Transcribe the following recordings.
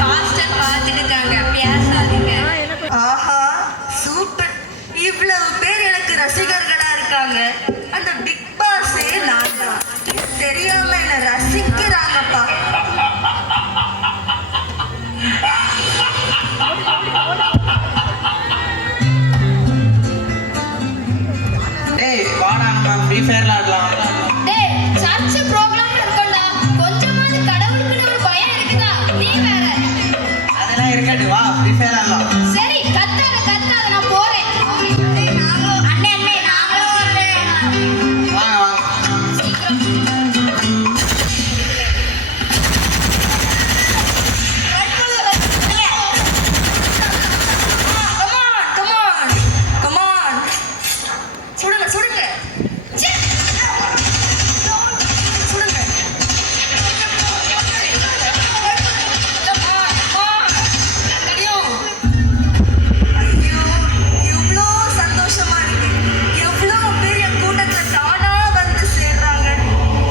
Pastor பார்த்துட்டு இருக்காங்க, பேசாதீங்க. ஆஹா சூப்பர். இவ்வளவு பேர் எனக்கு ரசிகர்களா இருக்காங்க. அந்த பிக் பாஸே நான் தான். தெரியாம என்ன ரசிக்கிறாங்கப்பா. டேய் வாடா நம்ம ஃப்ரீ ஃபயர்ல ஆடலாம். டேய் சர்ச் ப்ரோகிராம் இருக்குடா. கொஞ்சமாவது கடவுளுக்கு ஒரு பயம் இருக்குதா? நீ வேற. அதெல்லாம் இருக்கட்டு, வா ஃப்ரீ ஃபயர் ஆடலாம். சரி கத்தாத நான் போறேன். அண்ணே நாங்களும் வரேன். வாங்க வாங்க. சீக்கிரம். Come on. சுடுங்க சுடுங்க. ச்சே. சுடுங்க. ஐயோ இவ்வளோ சந்தோஷமா இருக்கு. எவ்வளோ பேர் என் கூட்டத்துல தானா வந்து சேர்றாங்க.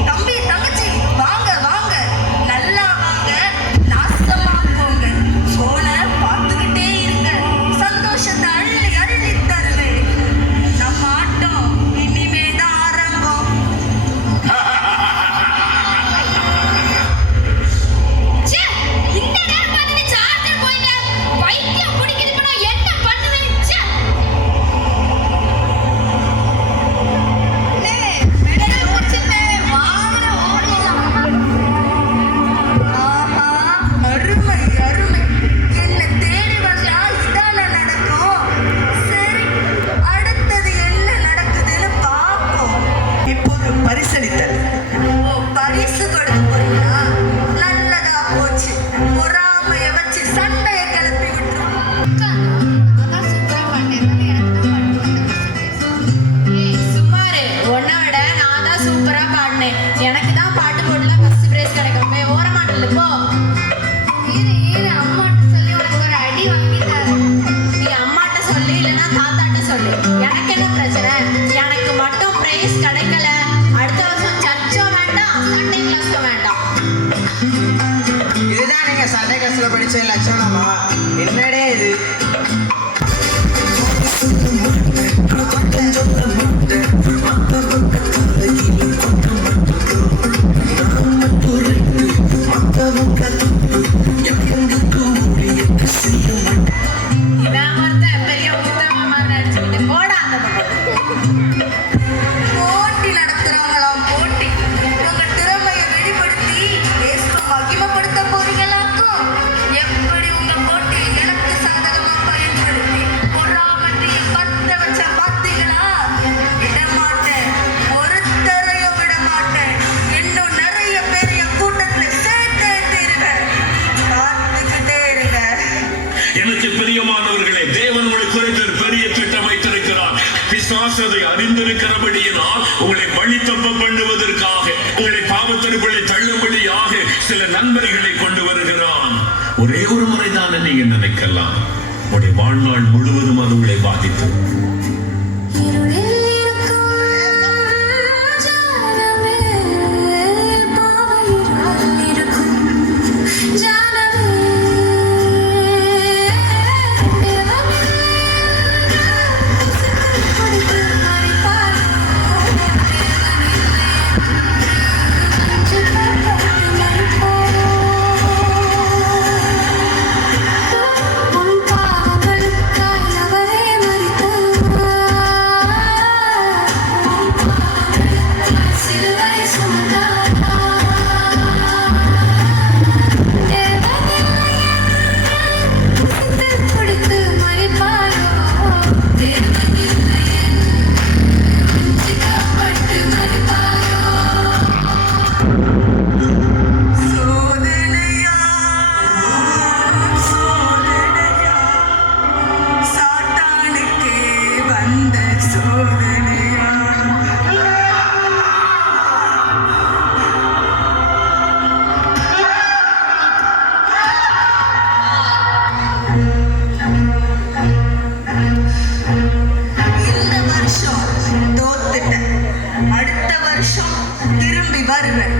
தம்பி தங்கச்சி வாங்க வாங்க, நல்லா வாங்க, நாசமா போங்க. போன பார்த்துக்கிட்டே இருங்க, சந்தோஷத்தை அள்ளி அள்ளி தருவேன். நம்ம ஆட்டம் இனிமேதான் ஆரம்பம். ச்சே, இந்த நேரம் பார்த்துட்டு சார்ஜர் போயிட்ட. பைத்தியம் பிடிக்குதுக்கு நான் என்ன பண்ணுவேன்? ச்சே. மெடல் பிடிச்சிருந்தே வாங்க ஓடிடலாம். ஆஹா அருமை அருமை. என்ன தேடி வந்தா இதான நடக்கும். சரி அடுத்தது என்ன நடக்குதுன்னு பார்ப்போம். இப்போது பரிசளித்தல். ஓ பரிசு கொடுக்க போறீங்களா? நல்லதா போச்சு. பொறாமைய வச்சு சண்டைய கிளப்பி விட்டுரும். அதான் சூப்பரா பண்ணேன். ஏய் சும்மாரு, உன்னை விட நான் தான் சூப்பரா பாடினேன். எனக்கு தான் பாட்டு போடல ஃபர்ஸ்ட் பிரைஸ் கிடைக்கும். போய் ஓரமாட்டல போ. இரு அம்மாட்ட சொல்லி உனக்கு ஒரு அடி வாங்கி தரேன். நீ அம்மாட்ட சொல்லு, இல்லைன்னா தாத்தாட்ட சொல்லு. எனக்கு என்ன பிரச்சனை? எனக்கு மட்டும் பிரைஸ் கிடைக்கல. அடுத்த வருஷம் சர்ச்சும் வேண்டாம், சண்டே கிளாஸ்க்கும் வேண்டாம். இதுதான் நீங்க சண்டே கிளாஸ்ல படிச்ச லட்சணமா? என்னடே இது? இவன் ஒருத்தன் பெரிய உத்தமமா நடிச்சுக்கிட்டு போடா அந்த பக்கம். போட்டி நடத்துறாங்களாம் போட்டி. உங்க திறமையை வெளிப்படுத்தி இயேசுவை மகிமைப்படுத்த போறீங்களாக்கும். எப்படி உங்க போட்டி எனக்கு சாதகமா பயன்படுத்தி பொறாமத்தையை பத்த வச்ச பார்த்தீங்களா? விடமாட்டேன், ஒருத்தரையும் விடமாட்டேன். இன்னும் நிறைய பேர் என் கூட்டத்துல சேர்த்தே தீருவேன். பார்த்துக்கிட்டே இருங்க. எனக்கு பிரியமானவர்களே, தேவன் உங்களுக்கு குறித்து ஒரு பெரிய திட்டம் வைத்திருக்கிறார். பிசாசு அதை அறிந்திருக்கிறபடியினால் உங்களை வழி தப்ப பண்ணுவதற்காக, உங்களை பாவத்திற்குள்ளே தள்ளும்படியாக சில நண்பர்களை கொண்டு வருகிறான். ஒரே ஒரு முறைதான் நீங்க நினைக்கலாம், உங்களுடைய வாழ்நாள் முழுவதும் அது உங்களை பாதிக்கும். வருஷம் திரும்பி வருவேன்.